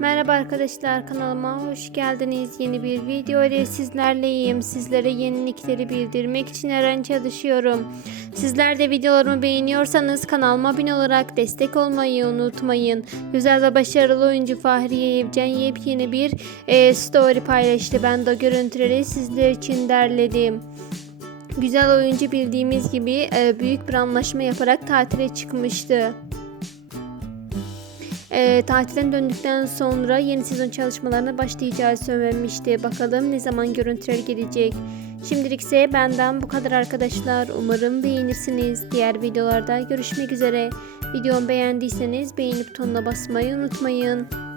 Merhaba arkadaşlar kanalıma hoş geldiniz. Yeni bir video ile sizlerleyim. Sizlere yenilikleri bildirmek için her an çalışıyorum. Sizler de videolarımı beğeniyorsanız kanalıma abone olarak destek olmayı unutmayın. Güzel ve başarılı oyuncu Fahriye Evcen yepyeni bir e, story paylaştı. Ben de görüntüleri sizler için derledim. Güzel oyuncu bildiğimiz gibi e, büyük bir anlaşma yaparak tatile çıkmıştı. E, tatilden döndükten sonra yeni sezon çalışmalarına başlayacağı söylenmişti. Bakalım ne zaman görüntüler gelecek. Şimdilik ise benden bu kadar arkadaşlar. Umarım beğenirsiniz. Diğer videolarda görüşmek üzere. Videomu beğendiyseniz beğeni butonuna basmayı unutmayın.